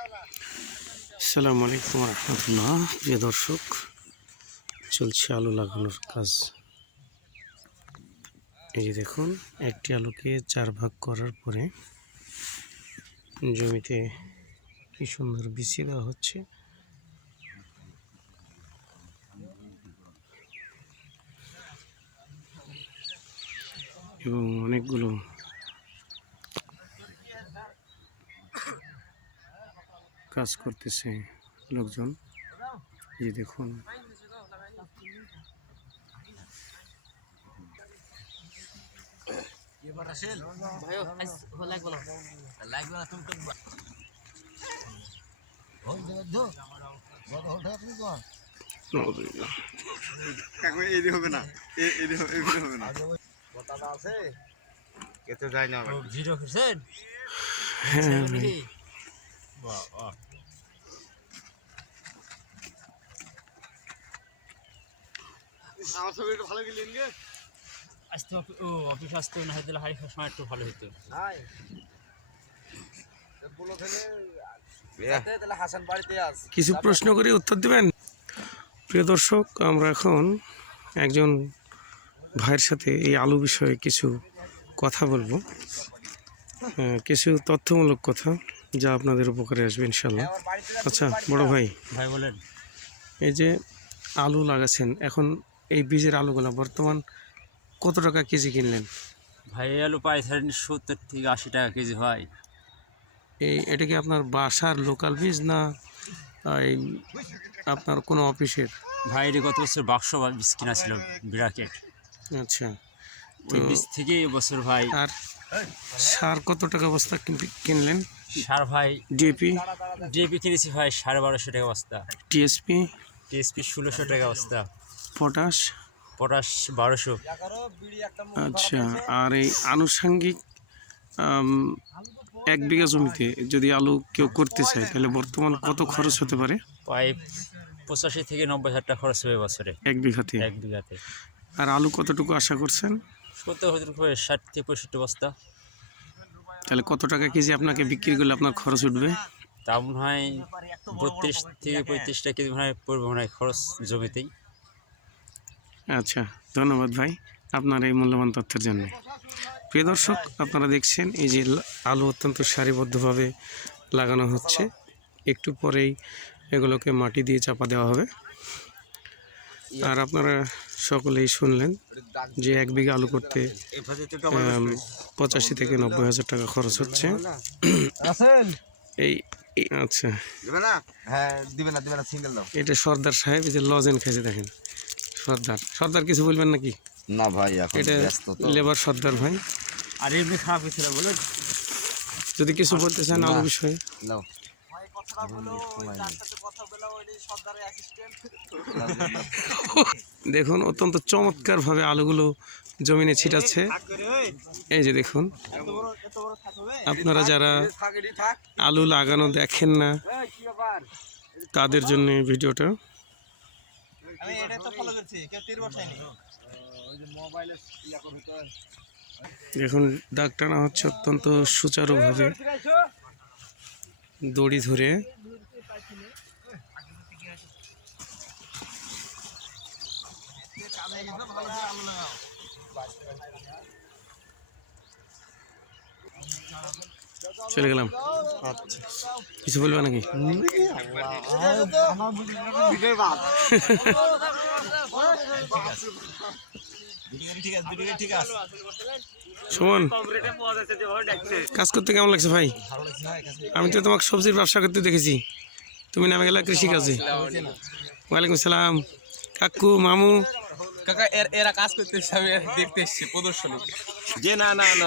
আসসালামু আলাইকুম রহমতুল্লাহ। প্রিয় দর্শক, চলছে আলু লাগানোর কাজ। এই যে দেখুন, একটি আলুকে চার ভাগ করার পরে জমিতে কি সুন্দর বিছিয়ে দেওয়া হচ্ছে। এবং অনেকগুলো কাজ করতেছে লোকজন। এই দেখুন। না যায়। জিরো পার্সেন্ট হ্যাঁ আমার ছবি একটু ভালো গেলেন গে। আসতে অফি- ও অফিস আসতে না হয় তাহলে হাড়ি খাওয়ার সময় একটু ভালো হতো। কিছু প্রশ্ন করে উত্তর দিবেন? প্রিয় দর্শক আমরা এখন একজন ভাইয়ের সাথে এই আলু বিষয়ে কিছু কথা বলব। কিছু তথ্যমূলক কথা যা আপনাদের উপকারে আসবে ইনশাল্লাহ আচ্ছা বড় ভাই। ভাই বলেন। এই যে আলু লাগাচ্ছেন এখন এই বীজের আলুগুলো বর্তমান কত টাকা কেজি কিনলেন? ভাই এই আলু পাই ধরেন সত্তর থেকে আশি টাকা কেজি হয়। এই এটা কি আপনার বাসার লোকাল বীজ না এই আপনার কোনো অফিসের? ভাই এর গত বছর বাক্স বীজ কিনা ছিল বিরাকেট আচ্ছা। ওই বীজ থেকে এবছর ভাই আর সার কত টাকা বস্তা কিন- কিনলেন? সার ভাই ডিএপি? ডিএপি কিনেছি ভাই সাড়ে বারোশো টাকা বস্তা। টিএসপি? টিএসপি ষোলোশো টাকা বস্তা। পটাশ? পটাশ বারোশো। আচ্ছা আর এই আনুষঙ্গিক এক বিঘা জমিতে যদি আলু কেউ করতে চায় তাহলে বর্তমান কত খরচ হতে পারে? প্রায় পঁচাশি থেকে নব্বই হাজার টাকা খরচ হবে বছরে। এক বিঘাতে? এক বিঘাতে। আর আলু কতটুকু আশা করছেন? সত্তর হাজার ষাট থেকে পঁয়ষট্টি বস্তা। তাহলে কত টাকা কেজি আপনাকে বিক্রি করলে আপনার খরচ উঠবে? তা মনে হয় বত্রিশ থেকে পঁয়ত্রিশটা কেজি মনে হয় পড়বে মনে হয় খরচ জমিতেই। আচ্ছা ধন্যবাদ ভাই আপনার এই মূল্যবান তথ্যের জন্য। প্রিয় দর্শক আপনারা দেখছেন এই যে আলু অত্যন্ত সারিবদ্ধভাবে লাগানো হচ্ছে। একটু পরেই এগুলোকে মাটি দিয়ে চাপা দেওয়া হবে। আর আপনারা সকলেই শুনলেন যে এক বিঘা আলু করতে পঁচাশি থেকে নব্বই হাজার টাকা খরচ হচ্ছে। এই আচ্ছা। হ্যাঁ এটা সর্দার সাহেব এই যে লজেন খেয়েছে দেখেন। সর্দার। সর্দার কিছু বলবেন নাকি? না ভাই এটা লেবার সর্দার ভাই। আর এমনি খারাপ হয়েছিল বলে যদি কিছু বলতে চান আলু বিষয়ে। দেখুন অত্যন্ত চমৎকারভাবে আলুগুলো জমিনে ছিটাচ্ছে। এই যে দেখুন আপনারা যারা আলু লাগানো দেখেন না তাদের জন্য ভিডিওটা। আমি এটা তো ফলো করছি কেউ তীর দেখুন দাগ হচ্ছে অত্যন্ত সুচারুভাবে। দড়ি ধরে। চলে গেলাম। কিছু বলবে নাকি? ঠিক আছে দুটো ঠিক আছে সুমন কাজ করতে কেমন লাগছে ভাই? আমি তো তোমাকে সবজির ব্যবসা করতে দেখেছি। তুমি নামে গেলা কৃষিকাজে। ওয়ালাইকুম সালাম। কাকু মামু। কাকা এরা কাজ করতে আমি দেখতে এসেছি প্রদর্শনী। যে না না না।